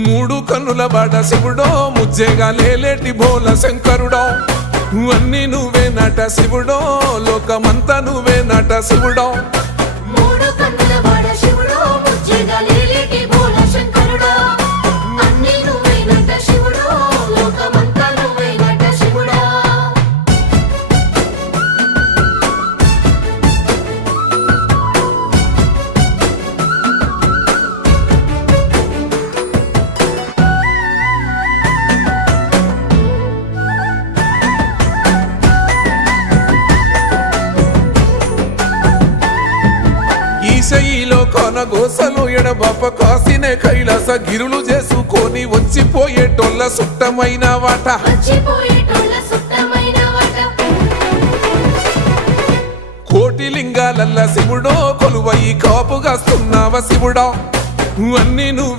మూడు కన్నుల బాట శివుడో ముజ్జేగా లేలేటి బోల శంకరుడో అన్నీ నువ్వే నట శివుడో లోకమంతా నువ్వే నట శివుడో మూడు కన్నుల బాట శివుడో ముజ్జేగా లేలేటి బోల శంకరుడో అన్నీ నువ్వే నట శివుడో లోకమంతా నువ్వే నట శివుడో ఈశయిలో కొనగోసలు ఎడబాప కాసినే కైలాస గిరులు చేసుకొని వచ్చిపోయేటోళ్ళ సుట్టమైన వాట వచ్చిపోయేటోళ్ళ సుట్టమైన వాట కోటి లింగాలల్ల శివుడో కొలువయి కాపుగాస్తున్నావ శివుడో అన్నీ నువ్వే